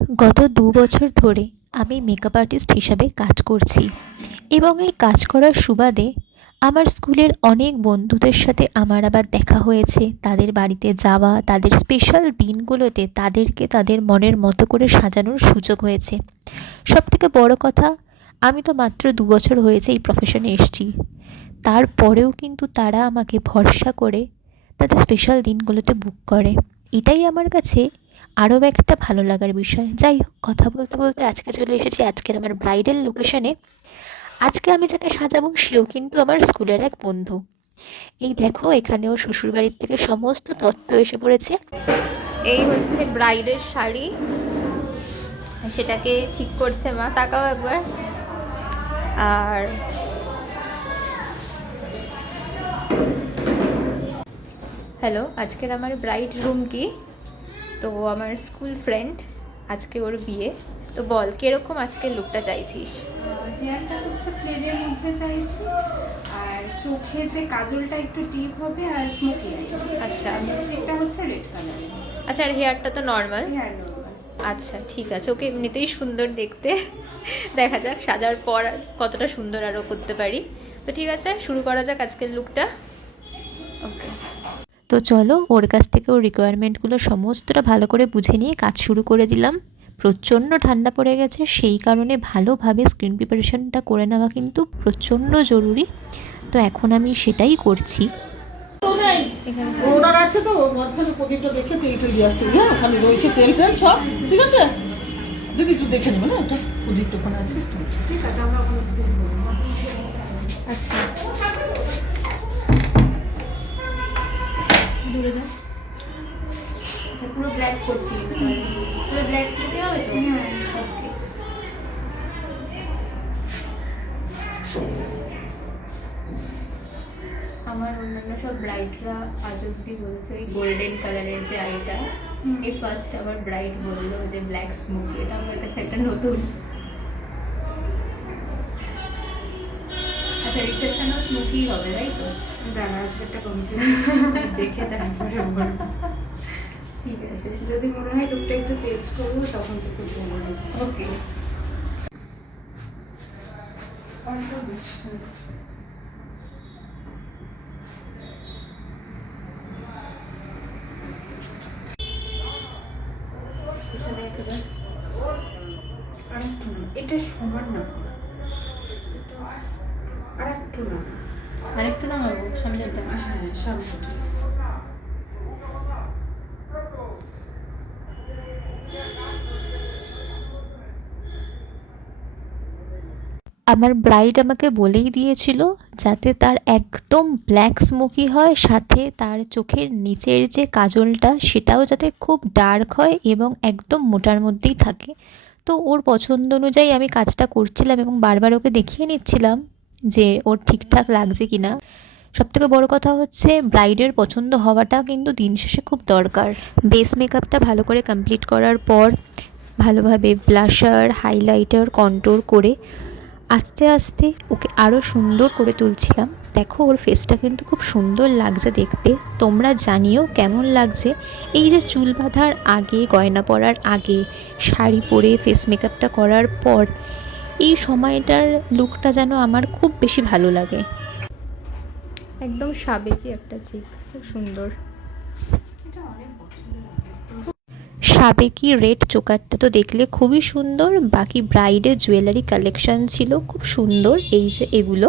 গত ২ বছর ধরে আমি মেকআপ আর্টিস্ট হিসাবে কাজ করছি এবং এই কাজ করার সুবাদে আমার স্কুলের অনেক বন্ধুদের সাথে আমার আবার দেখা হয়েছে। তাদের বাড়িতে যাওয়া, তাদের স্পেশাল দিনগুলোতে তাদেরকে তাদের মনের মতো করে সাজানোর সুযোগ হয়েছে। সবথেকে বড় কথা, আমি তো মাত্র ২ বছর হয়েছে এই প্রফেশনে এসেছি, তারপরেও কিন্তু তারা আমাকে ভরসা করে তাদের স্পেশাল দিনগুলোতে বুক করে। এটাই আমার কাছে আরও একটা ভালো লাগার বিষয়। যাই হোক, কথা বলতে বলতে আজকে চলে এসেছি আজকের আমার ব্রাইডাল লোকেশনে। আজকে আমি যাকে সাজাবো সেও কিন্তু আমার স্কুলের এক বন্ধু। এই দেখো, এখানেও শ্বশুরবাড়ির থেকে সমস্ত তত্ত্ব এসে পড়েছে। এই হচ্ছে ব্রাইডের শাড়ি, সেটাকে ঠিক করছে মা, তাকাও একবার। আর হ্যালো, আজকের আমার ব্রাইড রুম কি, তো আমার স্কুল ফ্রেন্ড, আজকে ওর বিয়ে। তো বল, কিরকম আজকের লুকটা চাইছিস? হেয়ারটা হচ্ছে প্লেনের মধ্যে চাইছি, আর চোখে যে কাজলটা একটু ডিপ হবে আর স্মোকি আইস। আচ্ছা সেটা হচ্ছে রেড কালারের। আচ্ছা, আর হেয়ারটা তো নর্মাল। Hair normal. আচ্ছা ঠিক আছে, ওকে এমনিতেই সুন্দর দেখতে। দেখা যাক সাজার পর কতটা সুন্দর আরও করতে পারি। তো ঠিক আছে, শুরু করা যাক আজকের লুকটা। ওকে, তো চলো, ওর কাছ থেকে ওর রিকোয়ারমেন্টগুলো সমস্তটা ভালো করে বুঝে নিয়ে কাজ শুরু করে দিলাম। প্রচণ্ড ঠান্ডা পড়ে গেছে, সেই কারণে ভালোভাবে স্ক্রিন প্রিপারেশনটা করে নেওয়া কিন্তু প্রচণ্ড জরুরি। তো এখন আমি সেটাই করছি। ওনার আছে তো ওর মাঝখানে প্রদীপটা দেখে তেলটা দিয়ে আসতে হবে। হ্যাঁ, ওখানে রয়েছে তেল টেল সব ঠিক আছে। দিদি তুই দেখে নেবে না, এটা প্রদীপটা ওখানে আছে। ঠিক আছে, আমরা ওখানে আচ্ছা দূরে যা। আচ্ছা, পুরো ব্ল্যাক করছি কিন্তু তাহলে। পুরো ব্ল্যাক দিতে হবে তো? ওকে। আমার অন্যান্য সব ব্রাইডরা আজ অব্দি বলছে ওই গোল্ডেন কালারের যে আইটা, এই ফার্স্ট আমার ব্রাইড বললো যে ব্ল্যাক স্মোকি। এটা আমার কাছে একটা নতুন। আচ্ছা, রিসেপশনও স্মোকি হবে তাই তো? দাঁড়া, আছে একটা কমপ্লিট দেখে তারপরে বলবো। ঠিক আছে, যদি মনে হয় লুকটা একটু চেঞ্জ করবো তখন তো খুব বলে দেবো। ওকে। অল্প বেশি এখানে একেবারে আর একটু না, এটা সমান না করা, আর একটু না। আরেকটু নামাবো সামনেটা। হ্যাঁ, সামনেটা। আমার ব্রাইড আমাকে বলেই দিয়েছিল যাতে তার একদম ব্ল্যাক স্মোকি হয়, সাথে তার চোখের নিচের যে কাজলটা সেটাও যাতে খুব ডার্ক হয় এবং একদম মোটার মধ্যেই থাকে। তো ওর পছন্দ অনুযায়ী আমি কাজটা করছিলাম এবং বারবার ওকে দেখিয়ে নিচ্ছিলাম যে ওর ঠিকঠাক লাগছে কি না। সবথেকে বড় কথা হচ্ছে ব্রাইডের পছন্দ হওয়াটা কিন্তু দিন শেষে খুব দরকার। বেস মেকআপটা ভালো করে কমপ্লিট করার পর ভালোভাবে ব্লাশার, হাইলাইটার, কন্ট্রোল করে আস্তে আস্তে ওকে আরও সুন্দর করে তুলছিলাম। দেখো, ওর ফেসটা কিন্তু খুব সুন্দর লাগছে দেখতে। তোমরা জানিও কেমন লাগছে। এই যে চুল বাঁধার আগে, গয়না পরার আগে, শাড়ি পরে ফেস মেকআপটা করার পর এই সময়টার লুকটা যেন আমার খুব বেশি ভালো লাগে। একদম সাবেকি একটা চিক, খুব সুন্দর। এটা অনেক পছন্দের। সাবেকি রেড চোকারটা তো দেখলে খুবই সুন্দর। বাকি ব্রাইডের জুয়েলারি কালেকশন ছিল খুব সুন্দর। এই যে এগুলো,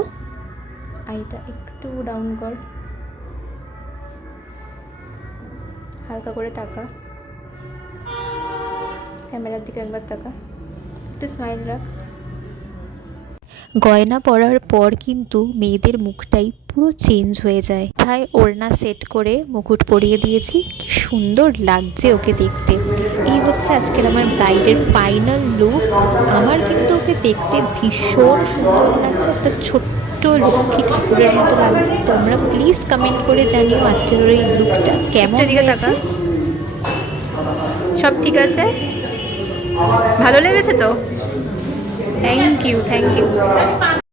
আইটা একটু ডাউন কর, হালকা করে তাকা, ক্যামেরার দিকে একবার তাকা, একটু স্মাইল রাখ। গয়না পরার পর কিন্তু মেয়েদের মুখটাই পুরো চেঞ্জ হয়ে যায়। মাথায় ওড়না সেট করে মুকুট পরিয়ে দিয়েছি, কি সুন্দর লাগছে ওকে দেখতে। এই হচ্ছে আজকের আমার ব্রাইডের ফাইনাল লুক। আমার কিন্তু ওকে দেখতে ভীষণ সুন্দর লাগছে, একটা ছোট্ট লক্ষ্মী ঠাকুরের মতো লাগছে। তোমরা প্লিজ কমেন্ট করে জানিও আজকের ওর এই লুকটা কেমন দিকে তাকা। হয়েছে। সব ঠিক আছে? ভালো লেগেছে তো? Thank you, thank you.